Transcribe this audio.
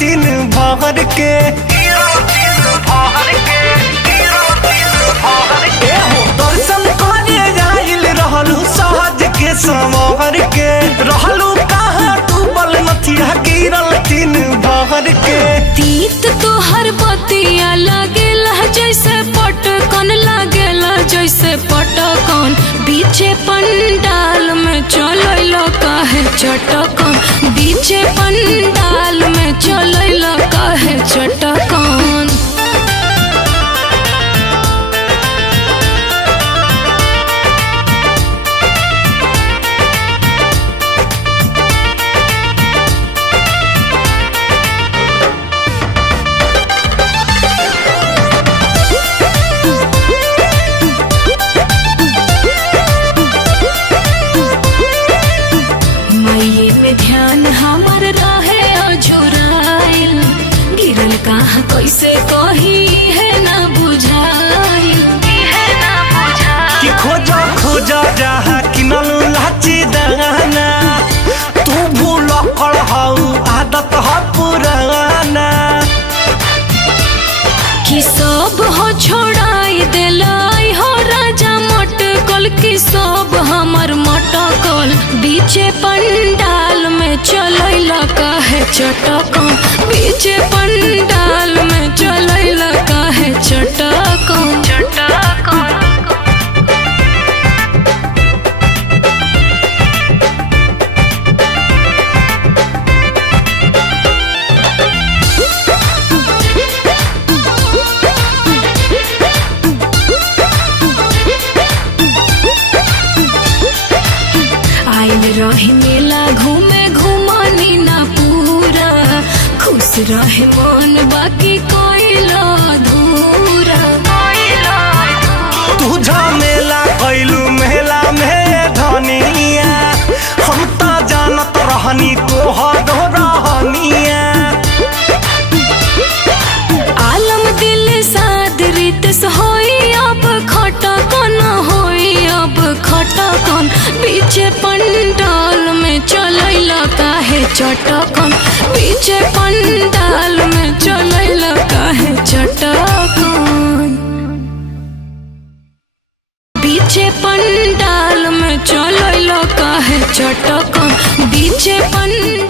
दिन भर के दर्शन करे आइल रहलू सहज के संवर के रहलू कहाँ डूबल नथिया गिरल दिन भर के। तीत तोहर बतिया लागेला जैसे पटकन लागेला जैसे पटकन बीचे पंडाल में चलैला काहे चटकन बीचे पंडाल में चलैला काहे चटकन। ध्यान हमर रहे अझुराइल गिरल कहाँ कैसे कही है ना बुझाइल कि खोजा खोजा जहाँ किनल लाची दाना तू भूल कर हाउ आदत है पुराना कि सब हो छोड़ाई दिलाई हो राजा मटकल कि सब हमर मटकल बीचे पंडाल में चलैला काहे चटकन बीचे पंडाल में चलैला काहे चटकन चटकन। रहे मेला घूमे घुमानी ना पूरा खुश रहे मन बाकी कोइला अधूरा तू झमेला कैलू मेला में धनिया हम तो जानत रहनी तोहर रहनिया आलम दिल साद रितस होई अब खटकन होई अब खटकन बीचे पंडाल में चलैला काहे चटकन बीचे पंडाल में चलैला काहे चटकन बीचे पंडाल में चलैला काहे चटकन बीचे पंडाल